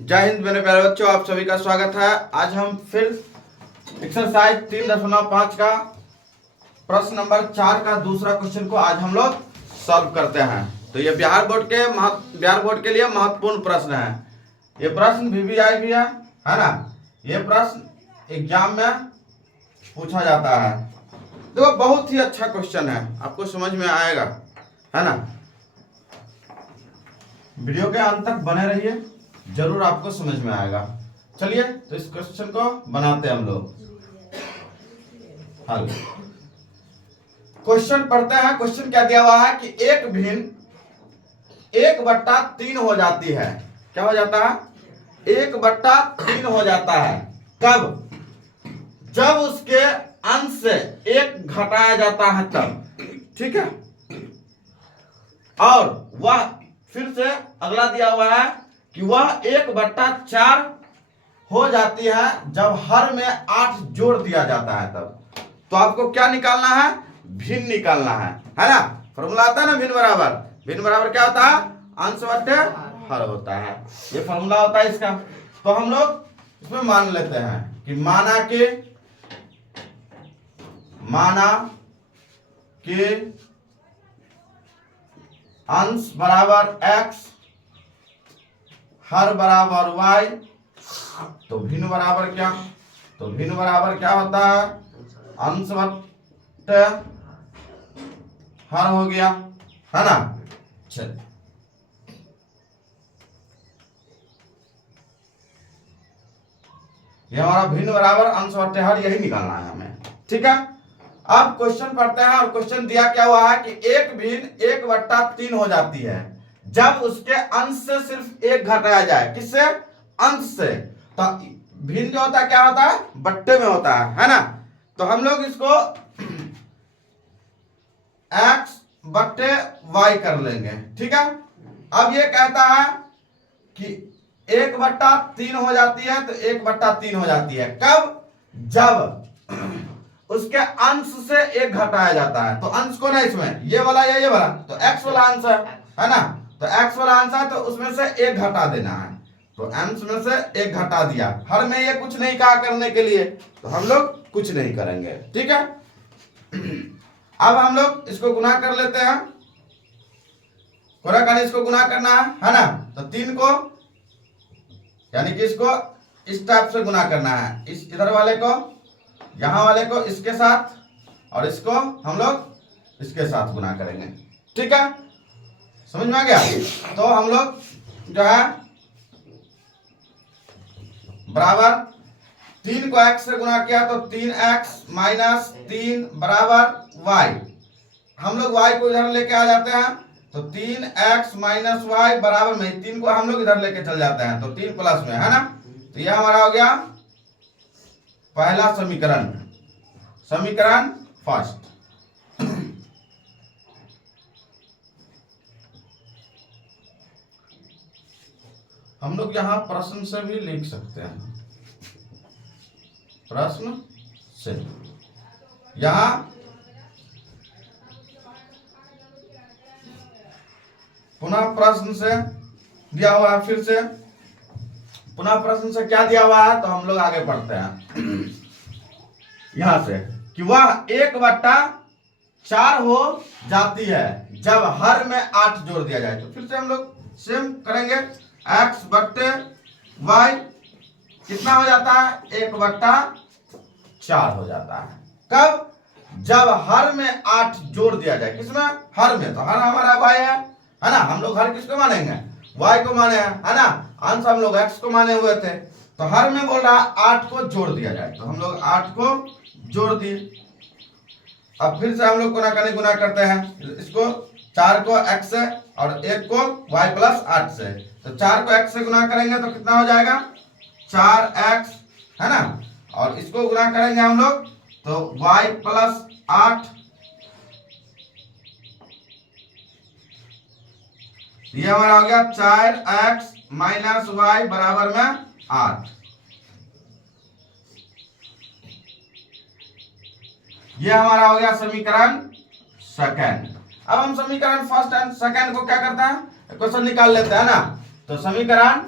जय हिंद मेरे प्यारे बच्चों, आप सभी का स्वागत है। आज हम फिर एक्सरसाइज 3.5 का प्रश्न नंबर 4 का दूसरा क्वेश्चन को आज हम लोग सॉल्व करते हैं। तो ये बिहार बोर्ड के लिए महत्वपूर्ण प्रश्न है। ये प्रश्न VVI भी है ना। ये प्रश्न एग्जाम में पूछा जाता है। तो बहुत ही अच्छा क्वेश्चन है, आपको समझ में आएगा, है ना। वीडियो के अंत तक बने रहिए, जरूर आपको समझ में आएगा। चलिए तो इस क्वेश्चन को बनाते हैं हम लोग हल। क्वेश्चन पढ़ते हैं। क्वेश्चन क्या दिया हुआ है कि एक भिन्न 1/3 हो जाती है। क्या हो जाता है? 1/3 हो जाता है। कब? जब उसके अंश से 1 घटाया जाता है तब। ठीक है। और वह फिर से अगला दिया हुआ है कि वह 1/4 हो जाती है जब हर में 8 जोड़ दिया जाता है तब। तो आपको क्या निकालना है? भिन्न निकालना है ना। फॉर्मूला आता है ना भिन्न बराबर। भिन्न बराबर क्या होता है? अंश बट्टे हर होता है। ये फॉर्मूला होता है इसका। तो हम लोग इसमें मान लेते हैं कि माना के अंश बराबर x, हर बराबर y। तो भिन्न बराबर क्या? तो भिन्न बराबर क्या होता है? अंश बट्टे हर हो गया, है ना। चल ये हमारा भिन्न बराबर अंश बट्टे हर, यही निकालना है हमें। ठीक है। अब क्वेश्चन पढ़ते हैं। और क्वेश्चन दिया क्या हुआ है कि एक भिन्न 1/3 हो जाती है जब उसके अंश से सिर्फ 1 घटाया जाए। किससे? अंश से। तो भिन्न जो होता है क्या होता है? बट्टे में होता है ना। तो हम लोग इसको x बट्टे y कर लेंगे। ठीक है। अब ये कहता है कि 1/3 हो जाती है। तो 1/3 हो जाती है कब? जब उसके अंश से 1 घटाया जाता है। तो अंश कौन है इसमें? ये वाला या ये वाला? तो x वाला अंश है ना। तो x वाला अंश है तो उसमें से 1 घटा देना है। तो अंश में से 1 घटा दिया। हर में ये कुछ नहीं कहा करने के लिए, तो हम लोग कुछ नहीं करेंगे। ठीक है। अब हम लोग इसको गुना कर लेते हैं। इसको गुना करना है ना। तो 3 को यानी कि इसको इस टाइप से गुना करना है। इस इधर वाले को, यहां वाले को इसके साथ, और इसको हम लोग इसके साथ गुना करेंगे। ठीक है। समझ में आ गया? तो हम लोग जो है बराबर 3 को x से गुना किया तो 3x माइनस 3 बराबर y। हम लोग y को इधर लेके आ जाते हैं। तो 3x माइनस y बराबर में 3 को हम लोग इधर लेके चल जाते हैं। तो 3 प्लस में, है ना। तो यह हमारा हो गया पहला समीकरण फर्स्ट। हम लोग यहां प्रश्न से भी लिख सकते हैं। प्रश्न से यहां पुनः प्रश्न से दिया हुआ है। फिर से पुनः प्रश्न से क्या दिया हुआ है? तो हम लोग आगे पढ़ते हैं यहां से कि वह 1/4 हो जाती है जब हर में 8 जोड़ दिया जाए। तो फिर से हम लोग सेम करेंगे। x बट्टे y कितना हो जाता है? 1/4 हो जाता है। कब? जब हर में 8 जोड़ दिया जाए। किसमें? हर में। तो हर हमारा y है ना। हम लोग हर किसको मानेंगे? y को माने हैं, है ना। अंश हम लोग x को माने हुए थे। तो हर में बोल रहा 8 को जोड़ दिया जाए। तो हम लोग 8 को जोड़ दिए। अब फिर से हम लोग गुना करते हैं। इसको 4 को x से और 1 को y प्लस 8 से। तो 4 को x से गुना करेंगे तो कितना हो जाएगा? 4x, है ना। और इसको गुना करेंगे हम लोग तो y प्लस 8। ये हमारा हो गया 4x माइनस y बराबर में 8। ये हमारा हो गया समीकरण सेकंड। अब हम समीकरण फर्स्ट एंड सेकंड को क्या करते हैं? क्वेश्चन निकाल लेते हैं ना। तो समीकरण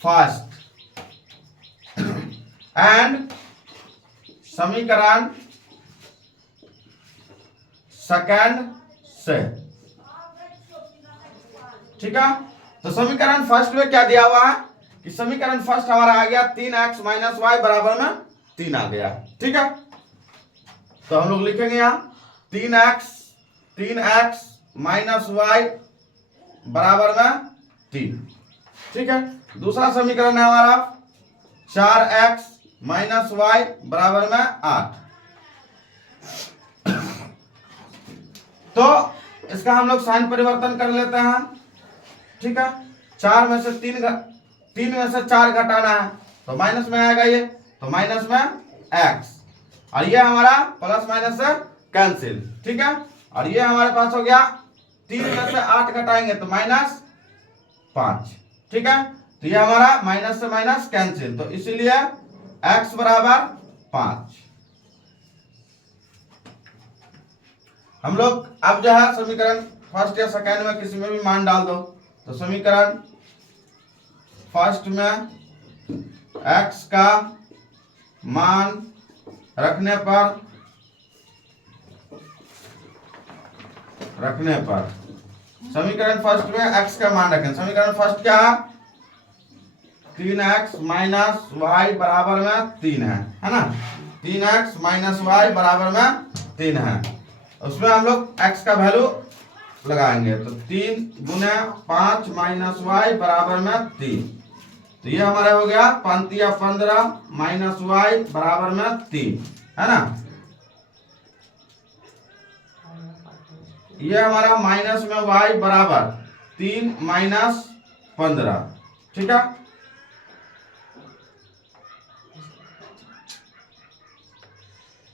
फर्स्ट एंड समीकरण सेकंड से। ठीक है, तो समीकरण फर्स्ट में क्या दिया हुआ है कि समीकरण फर्स्ट हमारा आ गया 3x माइनस वाई बराबर में 3 आ गया। ठीक है, तो हम लोग लिखेंगे यहां 3x माइनस वाई बराबर में 3। ठीक है, दूसरा समीकरण है हमारा 4x माइनस वाई बराबर में 8। तो इसका हम लोग साइन परिवर्तन कर लेते हैं। ठीक है, 4 में से 3 में से 4 घटाना है तो माइनस में आएगा ये, तो माइनस में x, और ये हमारा प्लस माइनस से कैंसिल। ठीक है, और ये हमारे पास हो गया 3 में से 8 घटाएंगे तो माइनस 5। ठीक है, तो ये हमारा माइनस से माइनस कैंसिल, तो इसीलिए x बराबर 5। हम लोग अब जो है समीकरण फर्स्ट या सेकेंड में किसी में भी मान डाल दो, तो समीकरण फर्स्ट में x का मान रखने पर समीकरण फर्स्ट में x का मान रखें। समीकरण फर्स्ट क्या है, 3x माइनस वाई बराबर में 3 है ना, 3x माइनस वाई बराबर में 3 है। उसमें हम लोग x का वैल्यू लगाएंगे, तो 3 गुना 5 माइनस वाई बराबर में 3, तो ये हमारा हो गया 15 माइनस वाई बराबर में 3 है ना। ये हमारा माइनस में y बराबर 3 माइनस 15। ठीक है,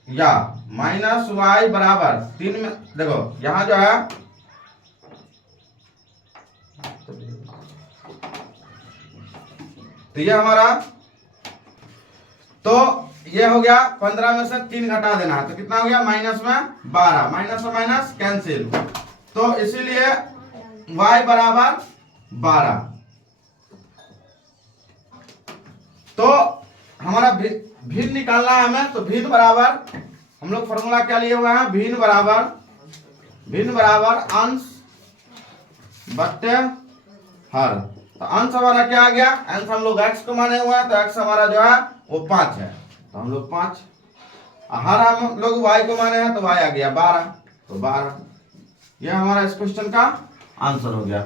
या माइनस y बराबर 3 में देखो यहां जो है तो ये हमारा, तो ये हो गया 15 में से 3 घटा देना है तो कितना हो गया माइनस में 12, माइनस में माइनस कैंसिल, तो इसीलिए y बराबर 12। तो हमारा भिन्न निकालना है हमें, तो भिन्न बराबर हम लोग फॉर्मूला क्या लिए हुए हैं, भिन्न बराबर अंश बट्टे हर। तो अंश हमारा क्या आ गया, अंश हम लोग x को माने हुए हैं तो x हमारा जो है वो 5 है, तो हम लोग 5, हर हम लोग y को माने हैं तो y आ गया 12, तो 12। यह हमारा इस क्वेश्चन का आंसर हो गया।